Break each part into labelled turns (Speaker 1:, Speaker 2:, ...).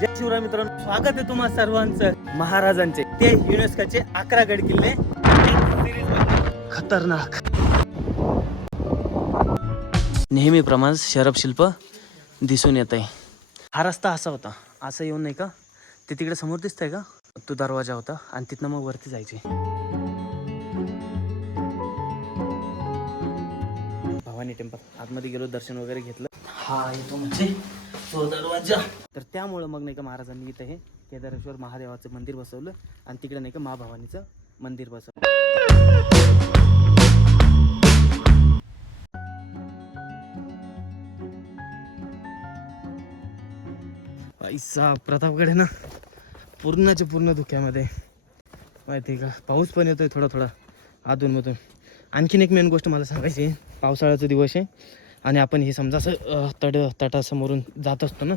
Speaker 1: जय शिवराय मित्रांनो स्वागत आहे तुम्हा सर्वांचं महाराजांचे. ते युनेस्कोचे अकरा गड किल्ले. खतरनाक. नेहमीप्रमाणे शरब शिल्प दिसून येत आहे हा रस्ता असा होता. असं येऊन नाही का? ते तिकडे समोर दिसतंय का? तो दरवाजा होता आणि तिथनं मग वरती जायचे. भवानी टेम्पल आतमध्ये गेलो दर्शन वगैरे घेतलं. हा येतो म्हणजे तो दरवाजा. तर त्यामुळं मग नाही का महाराजांनी इथं हे केदारेश्वर महादेवाचं मंदिर बसवलं आणि तिकडे नाही का महाभवानीचं मंदिर बसवलं. पैसा प्रतापगड आहे ना? पूर्णच्या पूर्ण धुक्यामध्ये. माहिती आहे का? पाऊस पण येतोय थोडा थोडा अधूनमधून. आणखीन एक मेन गोष्ट मला सांगायची पावसाळ्याचा दिवस आहे. आणि आपण हे समजा असं तड तटासमोरून जात असतो ना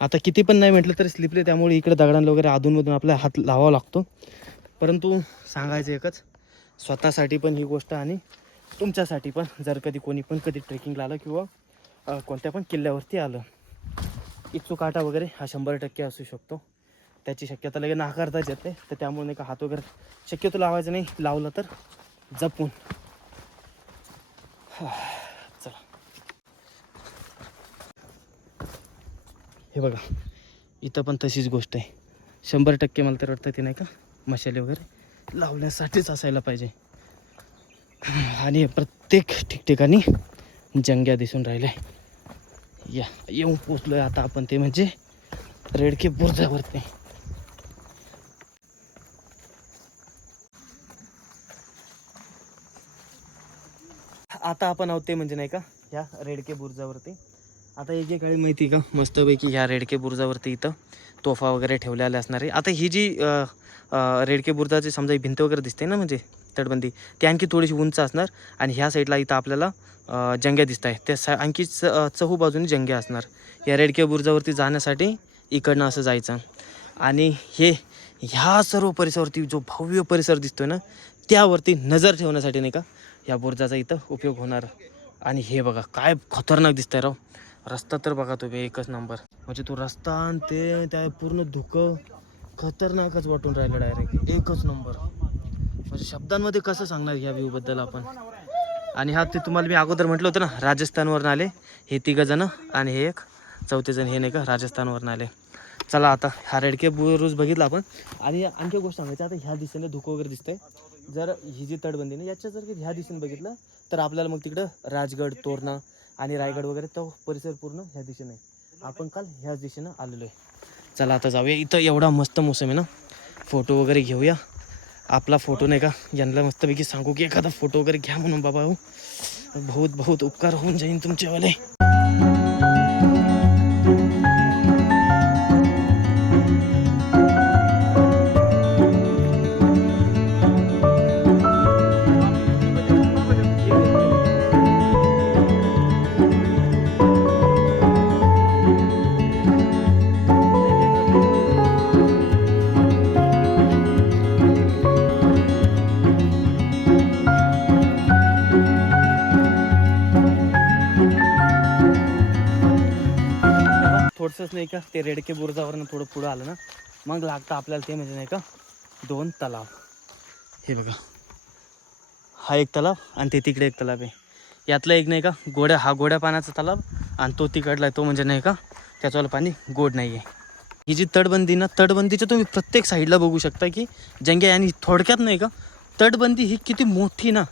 Speaker 1: आता किती पण नाही म्हटलं तरी स्लिपले त्यामुळे इकडे दगडांना वगैरे अधूनमधून आपला हात लावावा लागतो. परंतु सांगायचं एकच स्वतःसाठी पण ही गोष्ट आणि तुमच्यासाठी पण जर कधी कोणी पण कधी ट्रेकिंगला आलं किंवा कोणत्या पण किल्ल्यावरती आलं इच्छू काटा वगैरे हा शंभर टक्के असू शकतो. त्याची शक्यता लगेच नाकारताच येते तर त्यामुळे नाही का हात वगैरे शक्यतो लावायचं नाही लावलं तर जपून. हे बघा इथं पण तशीच गोष्ट आहे. शंभर टक्के मला तर वाटतं ते नाही का मशाले वगैरे लावण्यासाठीच असायला पाहिजे. आणि प्रत्येक ठिकठिकाणी जंग्या दिसून राहिल्या या येऊन पोचलोय आता आपण ते म्हणजे रेडके बुर्जावरती. आता आपण आहोत ते म्हणजे नाही का ह्या रेडके बुर्जावरती. आता एक जे काही माहिती का मस्तपैकी ह्या रेडके बुर्जावरती इथं तोफा वगैरे ठेवलेल्या असणार आहे. आता ही जी रेडके बुर्जाची समजा भिंत वगैरे दिसते ना म्हणजे तटबंदी ती आणखी थोडीशी उंच असणार आणि ह्या साईडला इथं आपल्याला जंग्या दिसत आहे त्या सा आणखी च चहू बाजूनी जंग्या असणार. या रेडके बुर्जावरती जाण्यासाठी इकडनं असं जायचं. आणि हे ह्या सर्व परिसरावरती जो भव्य परिसर दिसतोय ना त्यावरती नजर ठेवण्यासाठी नाही का या बुर्जाचा इथं उपयोग होणार. आणि हे बघा काय खतरनाक दिसतंय राव. रस्ता तर बघा तुम्ही एकच नंबर म्हणजे तो रस्ता आणि ते त्या पूर्ण धुकं खतरनाकच वाटून राहिलं डायरेक्ट एकच नंबर म्हणजे शब्दांमध्ये कसं सांगणार ह्या व्ह्यूबद्दल आपण? आणि हा ते तुम्हाला मी अगोदर म्हटलं होतं ना राजस्थानवरून आले. हे तिघं जण आणि हे एक. चौथे जण हे नाही का राजस्थानवरून आले. चला आता हा रेडके बुरुज बघितला आपण. आणि आणखी गोष्ट सांगायची आता ह्या दिशेने धुकं वगैरे दिसतंय. जर ही जी तटबंदी ना याच्या जर ह्या दिशेने बघितलं तर आपल्याला मग तिकडं राजगड तोरणा आणि रायगड वगैरे तो परिसर पूर्ण ह्या दिशेने. आहे आपण काल ह्याच दिशेनं आलेलो आहे. चला आता जाऊया. इथं एवढा मस्त मोसम आहे ना. फोटो वगैरे घेऊया. आपला फोटो नाही का? यांना मस्तपैकी सांगू की एखादा फोटो वगैरे घ्या म्हणून बाबा हो. बहुत बहुत उपकार होऊन जाईन तुमच्यावाले. थोडंसंच नाही का? ते रेडके बुरुजावरनं थोडं पुढं आलं ना मग लागतं आपल्याला ते म्हणजे नाही का दोन तलाव. हे बघा. हा एक तलाव आणि ते तिकडे एक तलाव आहे. यातलं एक नाही का गोड्या हा गोड्या पाण्याचा तलाव आणि तो तिकडला आहे तो म्हणजे नाही का त्याच्यावालं पाणी गोड नाही आहे ही जी तटबंदी ना तटबंदीच्या तुम्ही प्रत्येक साईडला बघू शकता की जंगे आणि थोडक्यात नाही का तटबंदी ही किती मोठी ना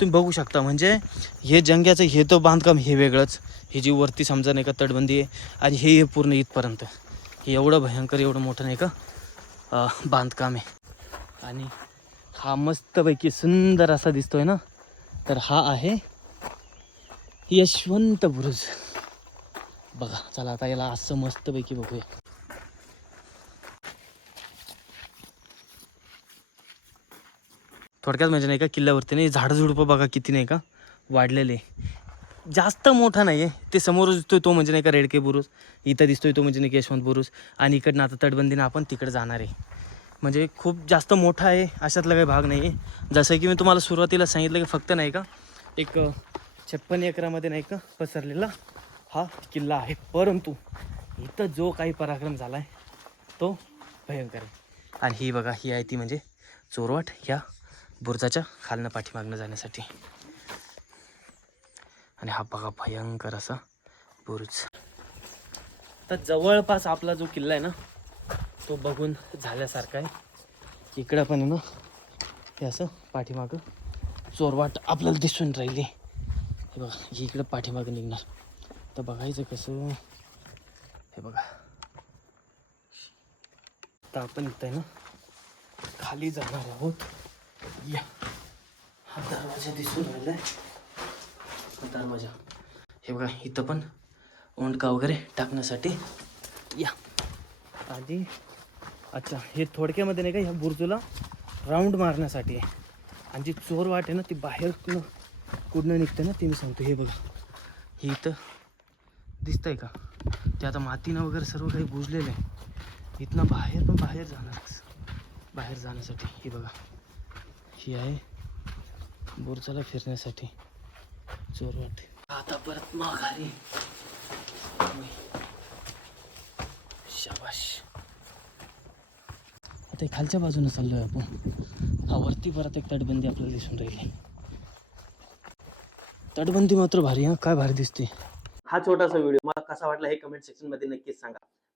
Speaker 1: तुम्ही बघू शकता म्हणजे हे जंग्याचं हे तर बांधकाम हे वेगळंच. ही जी वरती समजा नाही का तटबंदी आहे आणि हे पूर्ण इथपर्यंत. हे एवढं भयंकर एवढं मोठं नाही का बांधकाम आहे. आणि हा मस्तपैकी सुंदर असा दिसतोय ना? तर हा आहे यशवंत बुरुज. बघा चला आता याला असं मस्तपैकी बघूया. थोडक्यात म्हणजे नाही का किल्ल्यावरती नाही झाडं झुडपं बघा किती नाही का वाढलेले. जास्त मोठा नाही आहे ते समोर दिसतोय तो म्हणजे नाही का रेडके बुरुज इथं दिसतोय तो म्हणजे नाही का यशवंत बुरुज आणि इकडनं आता तटबंदीनं आपण तिकडे जाणार आहे. म्हणजे खूप जास्त मोठा आहे अशातला काही भाग नाही आहे जसं की मी तुम्हाला सुरुवातीला सांगितलं की फक्त नाही का एक छप्पन एकरामध्ये नाही का पसरलेला हा किल्ला आहे. परंतु इथं जो काही पराक्रम झाला आहे तो भयंकर आहे. आणि ही बघा ही आहे ती म्हणजे चोरवाट ह्या बुरजाच्या खालनं पाठीमागनं जाण्यासाठी. आणि हा बघा भयंकर असा बुरुज. तर जवळपास आपला जो किल्ला आहे ना तो बघून झाल्यासारखा आहे. इकडं पण आहे ना हे असं पाठीमागं चोरवाट आपल्याला दिसून राहिली. हे बघा ही इकडं पाठीमागं निघणार. तर बघायचं कसं हे बघा. तर आपण इथं आहे ना खाली जाणार आहोत. या हा दरवाजा दिसून राहिलाय हा दरवाजा हे बघा इथं पण ओंडका वगैरे टाकण्यासाठी. या आधी अच्छा हे थोडक्यामध्ये नाही का ह्या बुर्जूला राऊंड मारण्यासाठी. आहे आणि जी चोर वाट आहे ना ती बाहेर कुठनं कुठनं निघते ना ते मी सांगतो. हे बघा. हे इथं दिसतंय का? ते आता मातीनं वगैरे सर्व काही बुजलेलं आहे. इथनं बाहेर पण बाहेर जाणार बाहेर जाण्यासाठी. ही बघा. ही आहे. बुरजाला फिरण्यासाठी. चोरवाट आता परत माघारी. शाबाश. आता खालच्या बाजूने चाललोय आपण. हा वरती परत एक तटबंदी आपल्याला दिसून राहिली. तटबंदी मात्र भारी हा. काय भारी दिसते
Speaker 2: हा छोटासा व्हिडिओ. मला कसा वाटला हे कमेंट सेक्शनमध्ये नक्कीच सांगा.